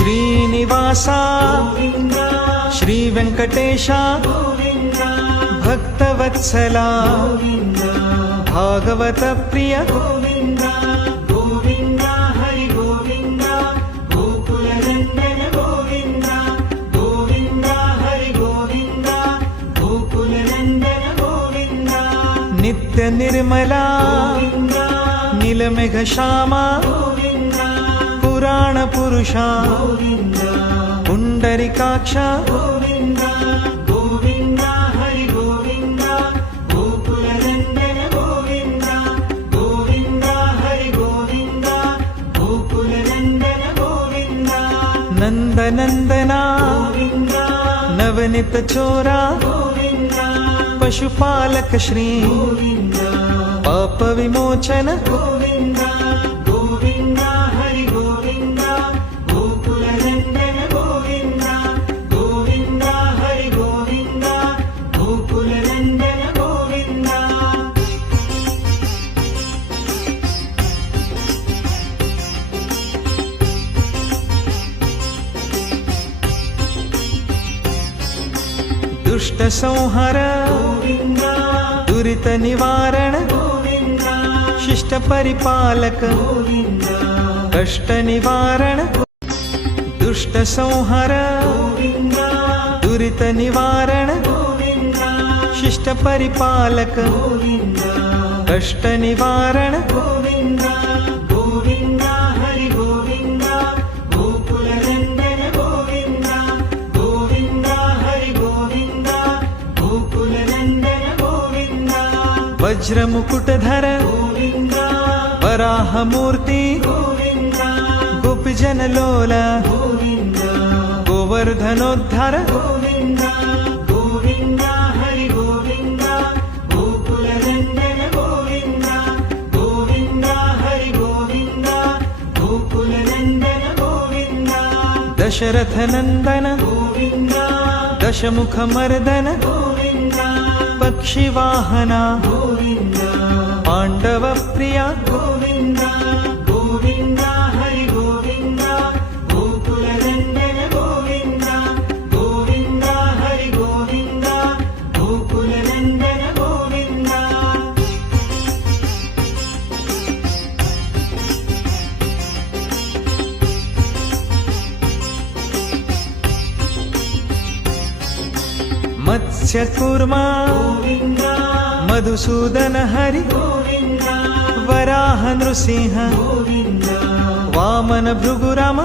ಶ್ರೀನಿವಾಸ ಶ್ರೀ ವೆಂಕಟೇಶ ಭಕ್ತವತ್ಸಲ ಭಾಗವತ ಪ್ರಿಯ ಗೋವಿಂದ ಹರಿ ಗೋವಿಂದ ಗೋಕುಲ ನಂದನ ಗೋವಿಂದ ಗೋವಿಂದ ಹರಿ ಗೋವಿಂದ ಗೋಕುಲ ನಂದನ ಗೋವಿಂದ ನಿತ್ಯ ನಿರ್ಮಲ ನೀಲಮೇಘ ಶ್ಯಾಮ ಪುರಾಣ ಪುರುಷ ಪುಂಡರಿಕಾಕ್ಷ ಗೋವಿಂದ ಗೋವಿಂದ ಹರಿ ಗೋವಿಂದ ಗೋಕುಲ ನಂದನ ಗೋವಿಂದ ಗೋವಿಂದ ಹರಿ ಗೋವಿಂದ ಗೋಕುಲ ನಂದನ ಗೋವಿಂದ ನಂದನಂದನ ಗೋವಿಂದ ನವನಿತ ಚೋರ ಗೋವಿಂದ ಪಶುಪಾಲಕ ಶ್ರೀ ಗೋವಿಂದ ಪಾಪ ವಿಮೋಚನ ಗೋವಿಂದ ಗೋವಿಂದ ಹರಿ ಗೋವಿಂದ ಗೋಕುಲ ನಂದನ ಗೋವಿಂದ ಗೋವಿಂದ ಹರಿ ಗೋವಿಂದ ಗೋಕುಲ ನಂದನ ಗೋವಿಂದ ದುಷ್ಟ ಸಂಹಾರ ಗೋವಿಂದ ದುರಿತ ನಿವಾರಣ ಗೋವಿಂದ ಶಿಷ್ಟ ಪರಿಪಾಲಕ ಗೋವಿಂದ ಕಷ್ಟ ನಿವಾರಣ ದುಷ್ಟ ಸಂಹಾರ ಗೋವಿಂದ ದುರಿತ ನಿವಾರಣ ಗೋವಿಂದ ಶಿಷ್ಟ ಪರಿಪಾಲಕ ಗೋವಿಂದ ಕಷ್ಟ ನಿವಾರಣ ಗೋವಿಂದ ಗೋವಿಂದ ಹರಿ ಗೋವಿಂದ ಗೋಕುಲ ನಂದನ ಗೋವಿಂದ ಗೋವಿಂದ ಹರಿ ಗೋವಿಂದ ಗೋಕುಲ ನಂದನ ಗೋವಿಂದ ವಜ್ರ ಮುಕುಟಧರ ಗೋವಿಂದ ವರಾಹ ಮೂರ್ತಿ ಗೋವಿಂದ ಗೋಪಿ ಜನಲೋಲ ಗೋವಿಂದ ಗೋವರ್ಧನೋದ್ಧಾರ ಗೋವಿಂದ ಗೋವಿಂದ ಹರಿ ಗೋವಿಂದ ಗೋಕುಲ ನಂದನ ಗೋವಿಂದ ಗೋವಿಂದ ಹರಿ ಗೋವಿಂದ ಗೋಕುಲ ನಂದನ ಗೋವಿಂದ ದಶರಥ ನಂದನ ಗೋವಿಂದ ದಶಮುಖ ಮರ್ದನ ಗೋವಿಂದ ಪಕ್ಷಿ ವಾಹನ ಗೋವಿಂದ ಪಾಂಡವ ಪ್ರಿಯ ಗೋವಿಂದ ಗೋವಿಂದ ಹರಿ ಗೋವಿಂದ ಗೋಕುಲ ನಂದನ ಗೋವಿಂದ ಗೋವಿಂದ ಹರಿ ಗೋವಿಂದ ಗೋಕುಲ ನಂದನ ಗೋವಿಂದ ಮತ್ಸ್ಯ ಕೂರ್ಮ ಗೋವಿಂದ ಮಧುಸೂದನ ಹರಿ ಗೋವಿಂದ ವರಾಹ ನೃಸಿಂಹ ಗೋವಿಂದ ವಾಮನ ಭೃಗುರಾಮ